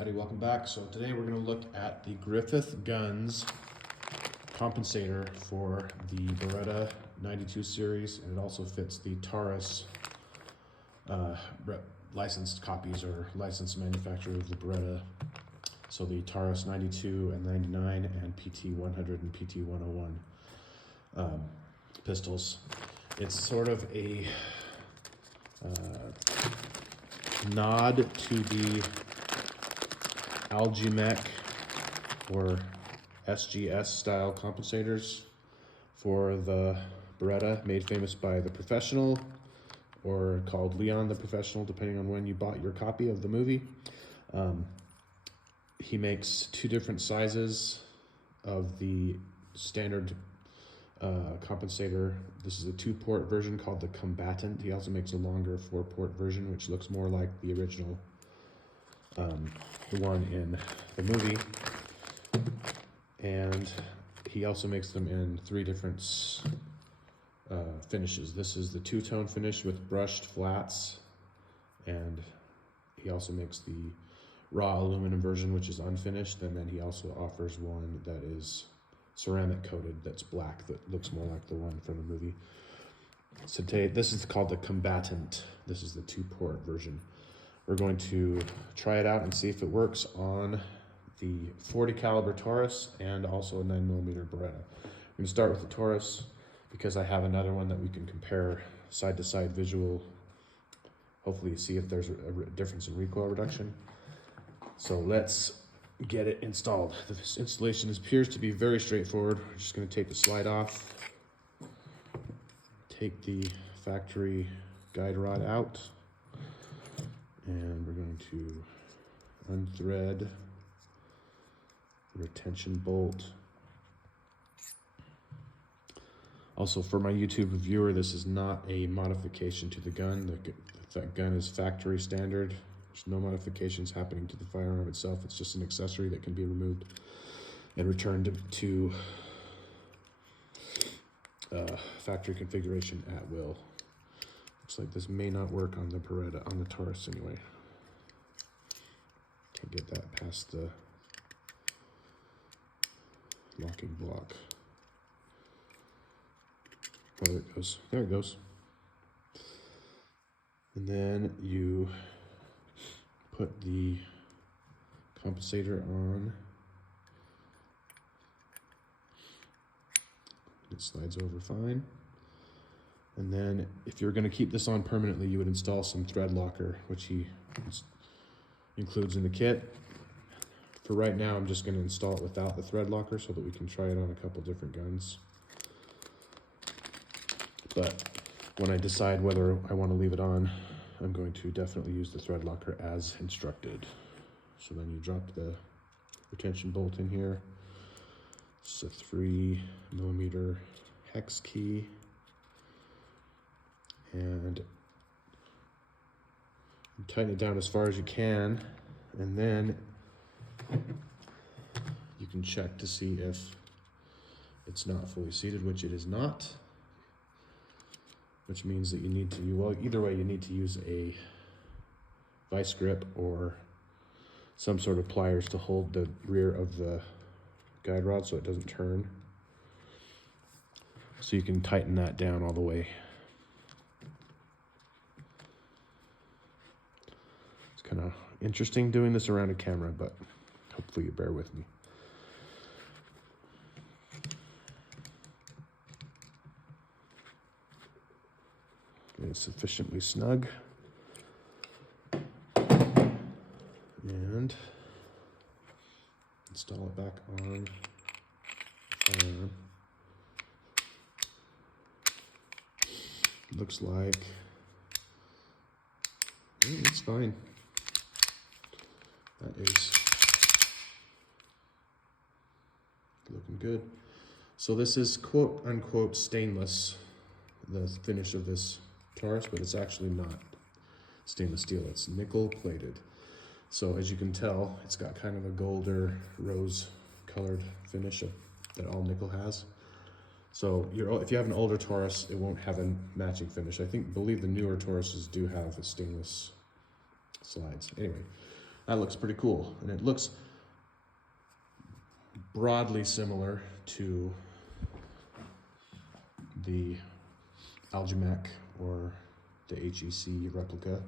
Howdy, welcome back. So today we're going to look at the Griffith Guns Compensator for the Beretta 92 series, and it also fits the Taurus licensed copies or licensed manufacturer of the Beretta. So the Taurus 92 and 99 and PT100 and PT101 pistols. It's sort of a nod to the ALGIMEC or SGS style compensators for the Beretta, made famous by The Professional, or called Leon the Professional, depending on when you bought your copy of the movie. He makes two different sizes of the standard compensator. This is a 2-port version called the Combatant. He also makes a longer 4-port version, which looks more like the original, the one in the movie. And he also makes them in 3 different finishes. This is the 2-tone finish with brushed flats, and he also makes the raw aluminum version, which is unfinished, and then he also offers one that is ceramic coated, that's black, that looks more like the one from the movie. So today, this is called the Combatant. This is the 2-port version. We're going to try it out and see if it works on the 40 caliber Taurus and also a 9mm Beretta. I'm going to start with the Taurus because I have another one that we can compare side-to-side visual, hopefully see if there's a difference in recoil reduction. So let's get it installed. This installation appears to be very straightforward. We're just going to take the slide off, take the factory guide rod out, and we're going to unthread the retention bolt. Also, for my YouTube viewer, this is not a modification to the gun. The gun is factory standard. There's no modifications happening to the firearm itself. It's just an accessory that can be removed and returned to factory configuration at will. Looks like this may not work on the Beretta, on the Taurus anyway. Can't get that past the locking block. Oh, there it goes. There it goes. And then you put the compensator on. It slides over fine. And then if you're going to keep this on permanently, you would install some thread locker, which he includes in the kit. For right now, I'm just going to install it without the thread locker so that we can try it on a couple different guns. But when I decide whether I want to leave it on, I'm going to definitely use the thread locker as instructed. So then you drop the retention bolt in here. It's a 3mm hex key. And tighten it down as far as you can. And then you can check to see if it's not fully seated, which it is not. Which means that you need to, well, either way, you need to use a vice grip or some sort of pliers to hold the rear of the guide rod so it doesn't turn. So you can tighten that down all the way. It's kind of interesting doing this around a camera, but hopefully you bear with me. It's sufficiently snug, and install it back on the firearm. Looks like it's fine. That is looking good. So this is quote unquote stainless, the finish of this Taurus, but it's actually not stainless steel. It's nickel plated. So as you can tell, it's got kind of a golder rose colored finish that all nickel has. So if you have an older Taurus, it won't have a matching finish. I believe the newer Tauruses do have a stainless slides. Anyway, That looks pretty cool, and it looks broadly similar to the ALGIMEC or the HEC replica.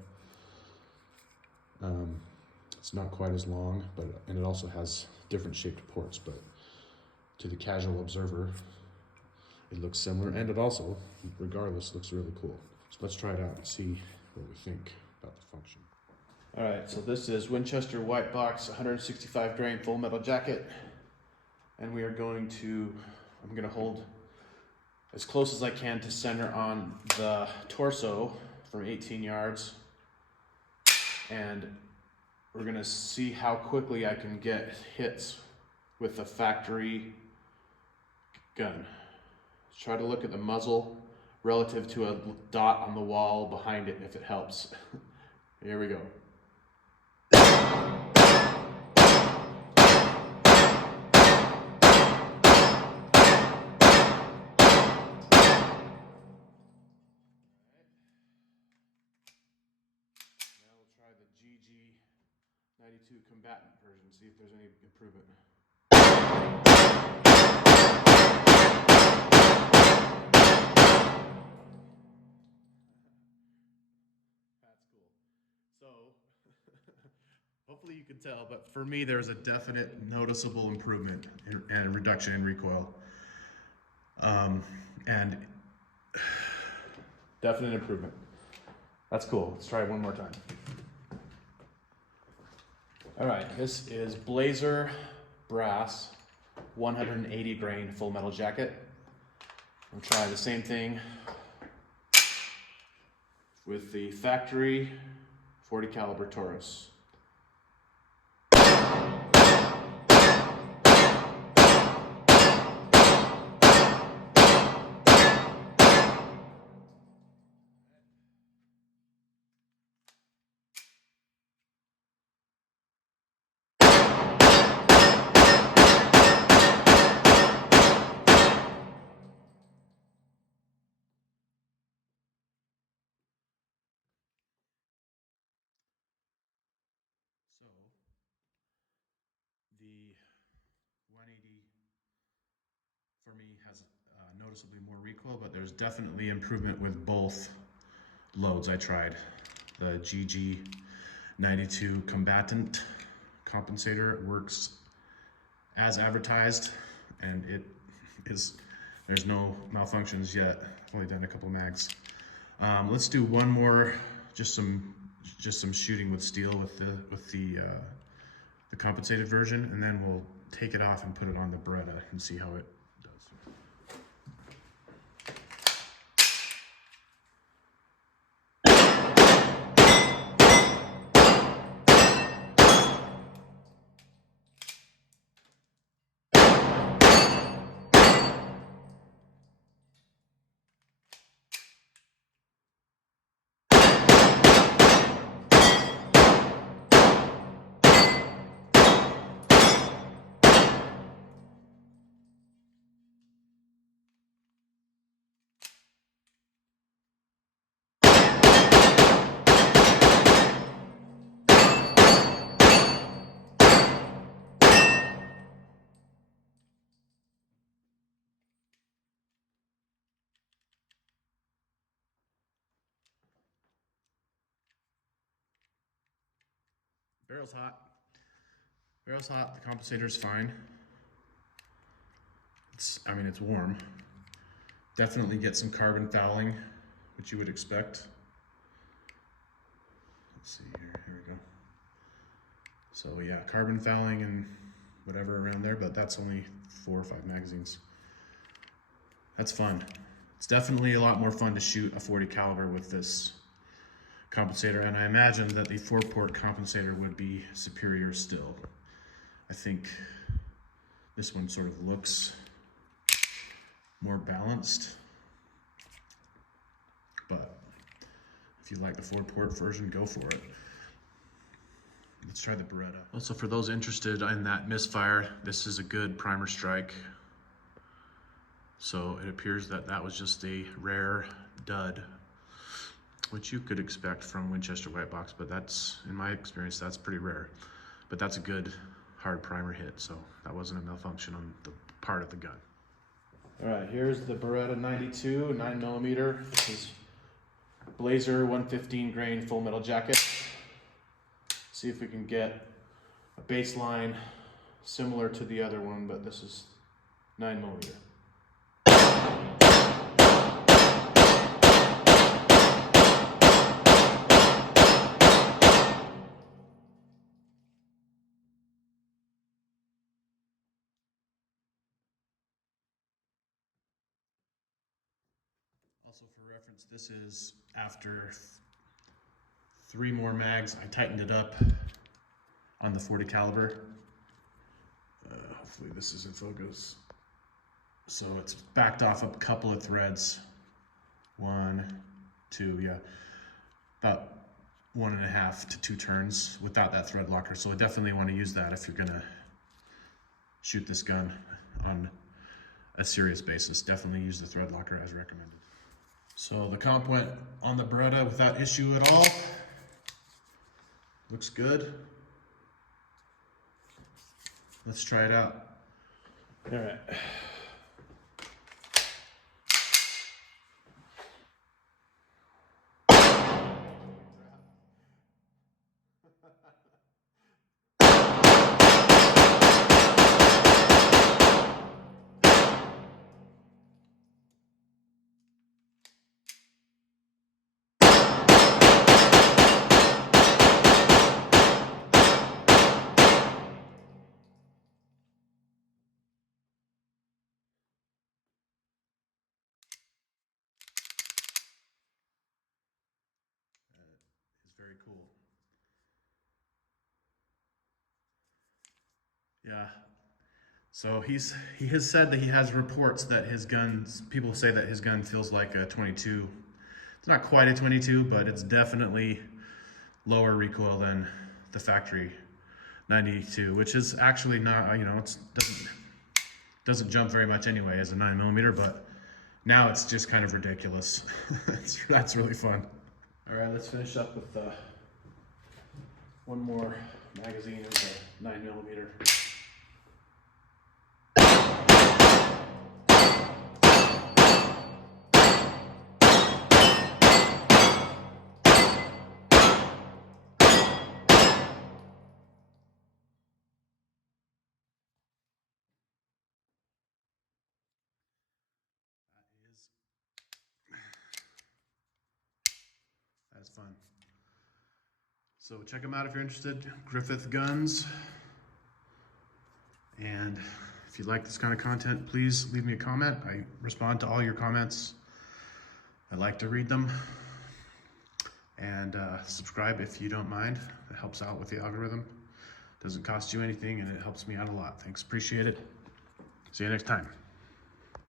It's not quite as long, and it also has different shaped ports, but to the casual observer, it looks similar, and it also, regardless, looks really cool. So let's try it out and see what we think about the function. All right, so this is Winchester White Box 165 grain full metal jacket, and I'm going to hold as close as I can to center on the torso from 18 yards, and we're gonna see how quickly I can get hits with the factory gun. Try to look at the muzzle relative to a dot on the wall behind it if it helps. Here we go. GG-92 Combatant version, see if there's any improvement. That's cool. So, hopefully you can tell, but for me there's a definite noticeable improvement and a reduction in recoil. And definite improvement. That's cool. Let's try it one more time. All right, this is Blazer Brass 180 grain full metal jacket. We'll try the same thing with the factory 40 caliber Taurus. So, the 180 for me has noticeably more recoil, but there's definitely improvement with both loads I tried. The GG-92 Combatant Compensator works as advertised, and there's no malfunctions yet. I've only done a couple mags. Let's do one more, just some shooting with steel with the compensated version, and then we'll take it off and put it on the Beretta and see how it does. Barrel's hot. Barrel's hot. The compensator's fine. It's warm. Definitely get some carbon fouling, which you would expect. Let's see here. Here we go. So yeah, carbon fouling and whatever around there, but that's only 4 or 5 magazines. That's fun. It's definitely a lot more fun to shoot a 40 caliber with this compensator, and I imagine that the 4-port compensator would be superior still. I think this one sort of looks more balanced, but if you like the 4-port version, go for it. Let's try the Beretta. Also, for those interested in that misfire, this is a good primer strike. So it appears that that was just a rare dud, which you could expect from Winchester White Box, but that's, in my experience, that's pretty rare. but that's a good hard primer hit, so that wasn't a malfunction on the part of the gun. All right, here's the Beretta 92 9mm. This is Blazer 115 grain full metal jacket. See if we can get a baseline similar to the other one, but this is 9mm. Also for reference, this is after 3 more mags. I tightened it up on the 40 caliber. Hopefully this is in focus. So it's backed off a couple of threads. 1, 2, yeah. About 1.5 to 2 turns without that thread locker. So I definitely want to use that if you're gonna shoot this gun on a serious basis. Definitely use the thread locker as recommended. So the comp went on the Beretta without issue at all. Looks good. Let's try it out. All right. Very cool. Yeah. So he has said that he has reports that his guns, people say that his gun feels like a 22. It's not quite a 22, but it's definitely lower recoil than the factory 92, which is actually not, you know, it doesn't jump very much anyway as a 9mm, but now it's just kind of ridiculous. That's really fun. All right, let's finish up with one more magazine of the 9mm. That is fun. So check them out if you're interested. Griffith Guns. And if you like this kind of content, please leave me a comment. I respond to all your comments. I like to read them. And subscribe if you don't mind. It helps out with the algorithm. Doesn't cost you anything and it helps me out a lot. Thanks, appreciate it. See you next time.